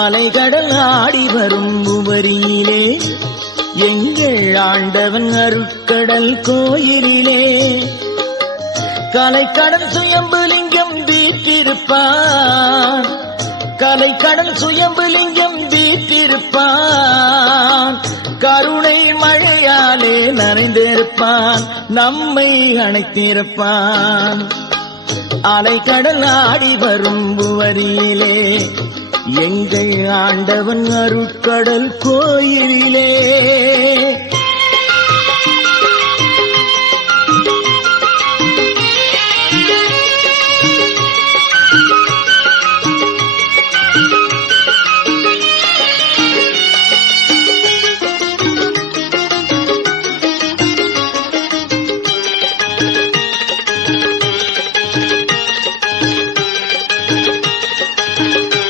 அலைகடல் ஆடி வரும் உவரியிலே எங்கள் ஆண்டவன் அருட்கடல் கோயிலிலே கலைக்கடல் சுயம்புலிங்கம் வீற்றிருப்பான், கலைக்கடல் சுயம்புலிங்கம் வீற்றிருப்பான், கருணை மழையாலே நனைந்திருப்பான், நம்மை அணைத்திருப்பான். அலைக்கடல் ஆடி வரும் உவரியிலே எங்கள் ஆண்டவன் அருட்கடல் கோயிலிலே